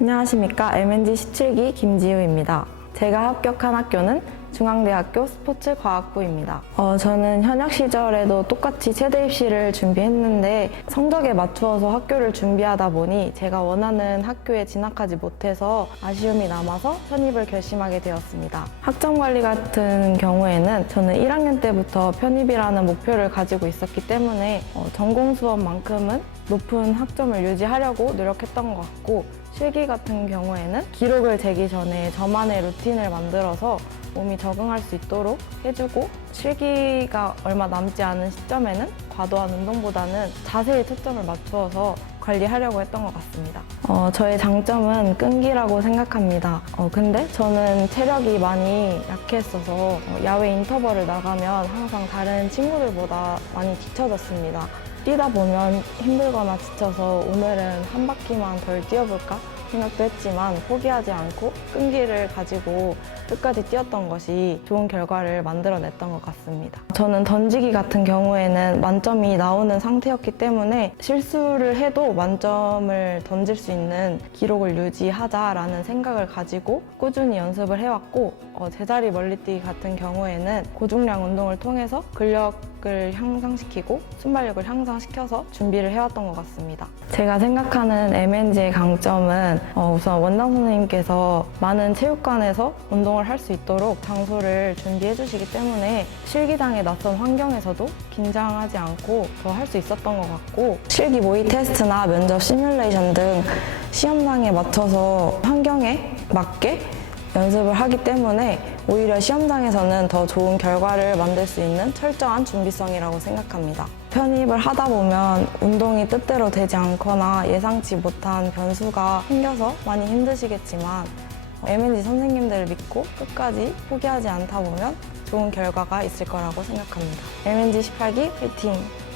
안녕하십니까. MNG 17기 김지우입니다. 제가 합격한 학교는 중앙대학교 스포츠과학부입니다. 어, 저는 현역 시절에도 똑같이 체대 입시를 준비했는데 성적에 맞추어서 학교를 준비하다 보니 제가 원하는 학교에 진학하지 못해서 아쉬움이 남아서 편입을 결심하게 되었습니다. 학점 관리 같은 경우에는 저는 1학년 때부터 편입이라는 목표를 가지고 있었기 때문에 어, 전공 수업만큼은 높은 학점을 유지하려고 노력했던 것 같고 실기 같은 경우에는 기록을 재기 전에 저만의 루틴을 만들어서 몸이 적응할 수 있도록 해주고 실기가 얼마 남지 않은 시점에는 과도한 운동보다는 자세히 초점을 맞추어서 관리하려고 했던 것 같습니다. 어, 저의 장점은 끈기라고 생각합니다. 어, 근데 저는 체력이 많이 약했어서 어, 야외 인터벌을 나가면 항상 다른 친구들보다 많이 뒤쳐졌습니다. 뛰다 보면 힘들거나 지쳐서 오늘은 한 바퀴만 덜 뛰어볼까 생각도 했지만 포기하지 않고 끈기를 가지고 끝까지 뛰었던 것이 좋은 결과를 만들어냈던 것 같습니다. 저는 던지기 같은 경우에는 만점이 나오는 상태였기 때문에 실수를 해도 만점을 던질 수 있는 기록을 유지하자라는 생각을 가지고 꾸준히 연습을 해왔고 어, 제자리 멀리뛰기 같은 경우에는 고중량 운동을 통해서 근력을 향상시키고 순발력을 향상 시켜서 준비를 해왔던 것 같습니다. 제가 생각하는 MNG의 강점은 어, 우선 원장 선생님께서 많은 체육관에서 운동을 할 수 있도록 장소를 준비해 주시기 때문에 실기장의 낯선 환경에서도 긴장하지 않고 더 할 수 있었던 것 같고 실기 모의 테스트나 면접 시뮬레이션 등 시험장에 맞춰서 환경에 맞게 연습을 하기 때문에 오히려 시험장에서는 더 좋은 결과를 만들 수 있는 철저한 준비성이라고 생각합니다. 편입을 하다 보면 운동이 뜻대로 되지 않거나 예상치 못한 변수가 생겨서 많이 힘드시겠지만 MNG 선생님들을 믿고 끝까지 포기하지 않다 보면 좋은 결과가 있을 거라고 생각합니다. MNG 18기 화이팅!